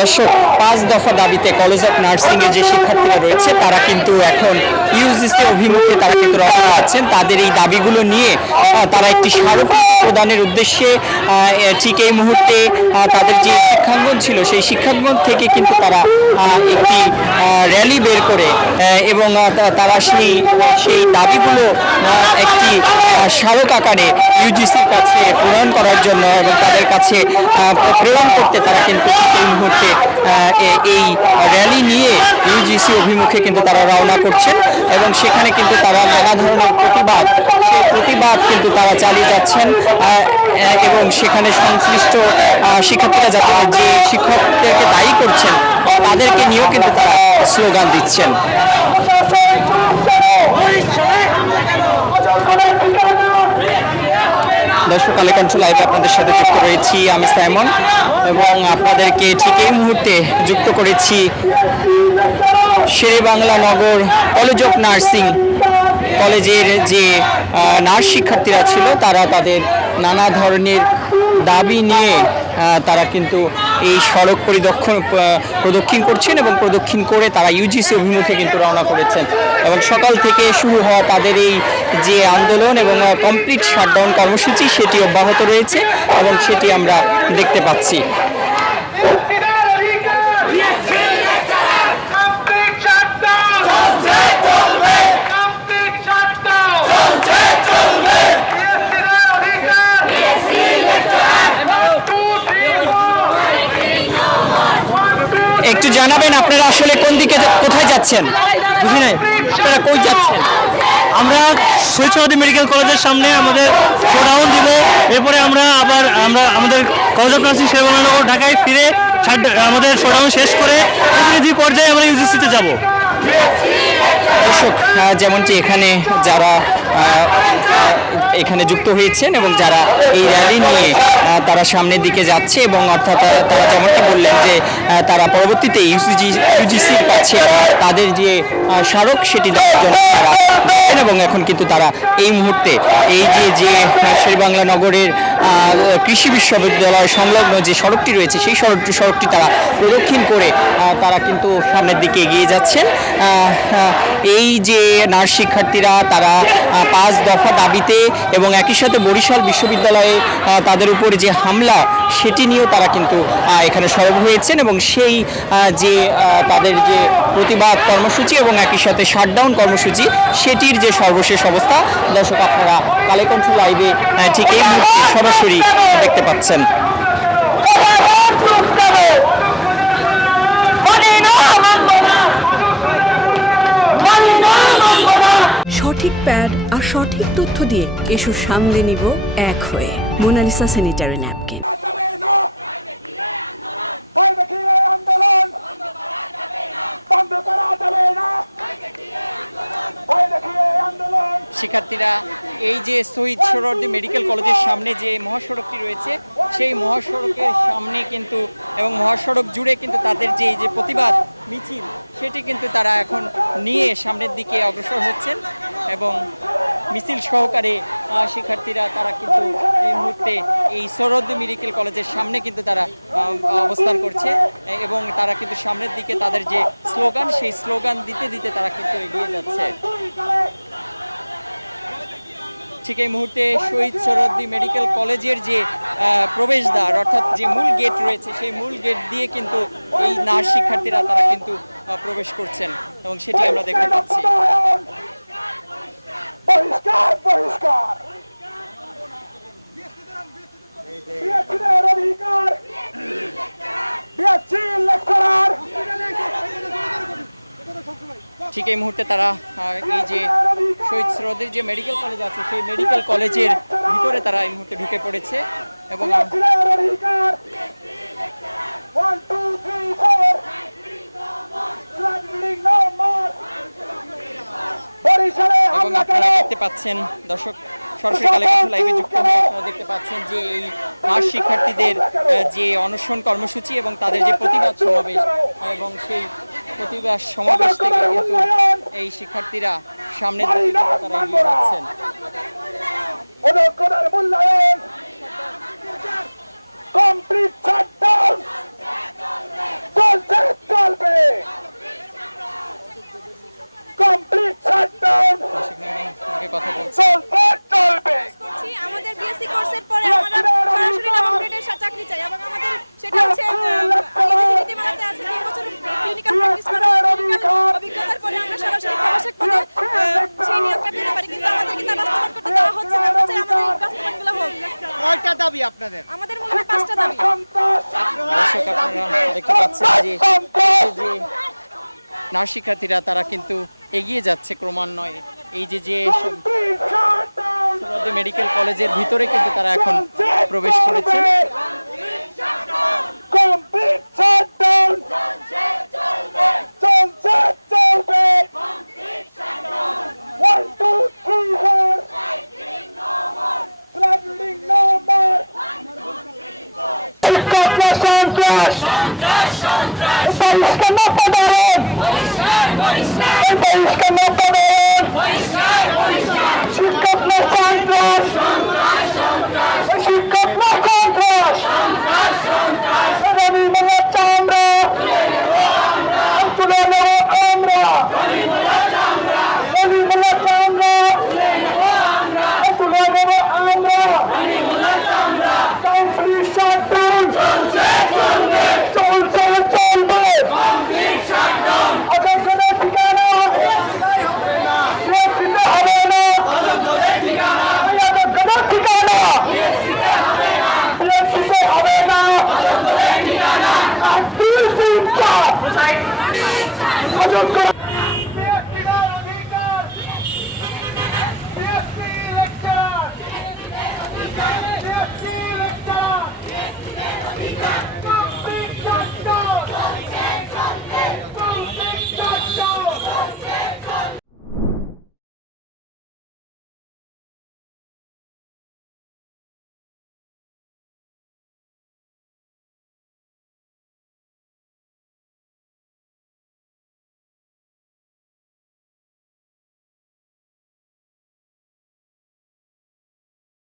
দর্শক, 5 দফা দাবিতে কলেজ অফ নার্সিং এর যে শিক্ষার্থীরা রয়েছে তারা কিন্তু এখন ইউজিসি অভিমুখে তারা কিন্তু রওনা আছেন। তাদের এই দাবিগুলো নিয়ে তারা একটি স্মারকলিপি প্রদানের উদ্দেশ্যে ঠিক এই মুহূর্তে তাদের যে শিক্ষাঙ্গন ছিল সেই শিক্ষাঙ্গন থেকে কিন্তু তারা একটি র্যালি বের করে এবং তারা সেই দাবিগুলো একটি স্মারক আকারে ইউজিসির কাছে প্রদান করার জন্য এবং তাদের কাছে প্রেরণ করতে তারা কিন্তু এই মুহূর্তে এই র্যালি নিয়ে ইউজিসি অভিমুখে কিন্তু তারা রওনা করছেন এবং সেখানে কিন্তু তারা নানা ধরনের প্রতিবাদ কিন্তু তারা চালিয়ে যাচ্ছেন এবং সেখানে সংশ্লিষ্ট শিক্ষার্থীরা যাতে যে শিক্ষকদেরকে দায়ী করছেন তাদেরকে নিয়েও কিন্তু তারা স্লোগান দিচ্ছেন। দর্শক, কালে কন্ট্রোল লাইভে আপনাদের সাথে যুক্ত রয়েছি আমি সাইমন এবং আপনাদেরকে ঠিক এই মুহূর্তে যুক্ত করেছি শেরেবাংলা নগর কলেজ অফ নার্সিং কলেজের যে নার্স শিক্ষার্থীরা ছিল তারা তাদের নানা ধরনের দাবি নিয়ে তারা কিন্তু এই সড়ক প্রদক্ষিণ করছেন এবং প্রদক্ষিণ করে তারা ইউজিসি অভিমুখে কিন্তু রওনা করেছেন এবং সকাল থেকে শুরু হওয়া তাদের এই যে আন্দোলন এবং কমপ্লিট শাটডাউন কর্মসূচি সেটি অব্যাহত রয়েছে এবং সেটি আমরা দেখতে পাচ্ছি। একটু জানাবেন আপনারা আসলে কোন দিকে কোথায় যাচ্ছেন? বুঝি নাই, আপনারা কই যাচ্ছেন? আমরা শহীদ সোহরাওয়ার্দী মেডিকেল কলেজের সামনে আমাদের শোডাউন দিব। এরপরে আমরা আমাদের কলেজ অফ নার্সিং শেরেবাংলা ঢাকায় ফিরে আমাদের শোডাউন শেষ করে প্রতিনিধি পর্যায়ে আমরা ইউজিসিতে যাব। দর্শক, যেমনটি এখানে যারা এখানে যুক্ত হয়েছেন এবং যারা এই র্যালি নিয়ে তারা সামনের দিকে যাচ্ছে এবং অর্থাৎ তারা যেমনটি বললেন যে তারা পরবর্তীতে ইউজিসির কাছে তাদের যে স্মারক সেটি দেওয়ার জন্য তারা এবং এখন কিন্তু তারা এই মুহূর্তে এই যে শেরেবাংলা নগরের কৃষি বিশ্ববিদ্যালয় সংলগ্ন যে সড়কটি রয়েছে সেই সড়কটি তারা প্রদক্ষিণ করে তারা কিন্তু সামনের দিকে এগিয়ে যাচ্ছেন। এই যে নার্স শিক্ষার্থীরা তারা 5 দফা দাবিতে এবং একই সাথে বরিশাল বিশ্ববিদ্যালয়ে তাদের উপর যে হামলা সেটি নিয়েও তারা কিন্তু এখানে সরব হয়েছেন এবং সেই যে তাদের যে প্রতিবাদ কর্মসূচি এবং একই সাথে শাটডাউন কর্মসূচি সেটির যে সর্বশেষ অবস্থা দর্শক আপনারা কালে কন্ট্রোল লাইভে ঠিক এই মুহূর্তে সরাসরি দেখতে পাচ্ছেন। সঠিক প্যাড আর সঠিক তথ্য দিয়ে এসব সামলে নিব এক হয়ে। Monalisa sanitary napkin. শিক্ষার্থীরা এই যে শহীদ সোহরাওয়ার্দী মেডিকেল কলেজের সামনে যে মহাসড়কটি রয়েছে সেই মহাসড়কের সামনে কিন্তু এবং মহাসড়ক জুড়ে কিন্তু তাদের যে প্রতিবাদ মিছিল সেটি কিন্তু তারা এখন নিয়ে সামনের দিকে অগ্রসর হচ্ছেন এবং মিছিল সহকারে শিক্ষার্থীরা তারা কিন্তু এই মুহূর্তে এই সোহরাওয়ার্দী মেডিকেল কলেজের সামনে কিন্তু তারা অবস্থান করছে এবং তারা কিন্তু সামনের দিকে তাদের যে স্লোগান সেই স্লোগান দিতে দিতে তারা কিন্তু এগিয়ে যাচ্ছে। ঠিক এই মুহূর্তে শহীদ সোহরাওয়ার্দী মেডিকেল কলেজের যে প্রবেশদ্বার অর্থাৎ যে মূল গেট রয়েছে সেই মূল গেট দিয়ে কিন্তু এই নার্স শিক্ষার্থীরা তারা কিন্তু প্রবেশ করছেন এবং সেটি আমরা দেখতে পাচ্ছি। ঠিক এই মুহূর্তে তারা এই যে শহীদ সোহরাওয়ার্দীর যে মেডিকেল কলেজ আছে সেই মেডিকেল কলেজের ভিতরে তারা এই মুহূর্তে ঢুকে পড়েছে এবং আপনারা দেখতে পাচ্ছেন দর্শক সরাসরি কালে কন্ট্রোল লাইভে যুক্ত হয়ে আপনারা দেখতে পাচ্ছেন যে এই নার্স শিক্ষার্থীদের যে অনশন কর্মসূচি এবং তাদের যে প্রতিবাদ সমাবেশ এবং সেই প্রতিবাদ সমাবেশ থেকে কিন্তু এই শিক্ষার্থীরা সামনের দিকে তারা এগিয়ে যাচ্ছেন। কমপ্লিট শাটডাউন কয়টা দাবি আপনাদের? আমাদের মূলত 5টা দাবি। দর্শক আপনারা দেখতে পাচ্ছেন যে এই যে নার্স শিক্ষার্থীরা তারা কিন্তু এগিয়ে যাচ্ছে ক্রমান্বয়ে। এই যে যে সোহরাওয়ার্দী মেডিকেল কলেজের ভিতরে কিন্তু তারা এখন প্রবেশ করেছে। Complete shutdown! চলছে চলবে! 1, 2, 3, 4! Traveling no more! শিক্ষকরা সন্ত্রাস! বহিষ্কার না প্রদান! বহিষ্কার না প্রদান! শিক্ষকরা সন্ত্রাস! শিক্ষকরা সন্ত্রাস! রবীন্দ্রনাথ চামড়া তুলে নেব আমরা রবীন্দ্রনাথ চামড়া তুলে নেব আমরা কমপ্লিট শাটডাউন চলছে চলবে অযোগ্যদের ঠিকানা দিতে হবে না অযোগ্যদের ঠিকানা দিতে হবে না অযোগ্য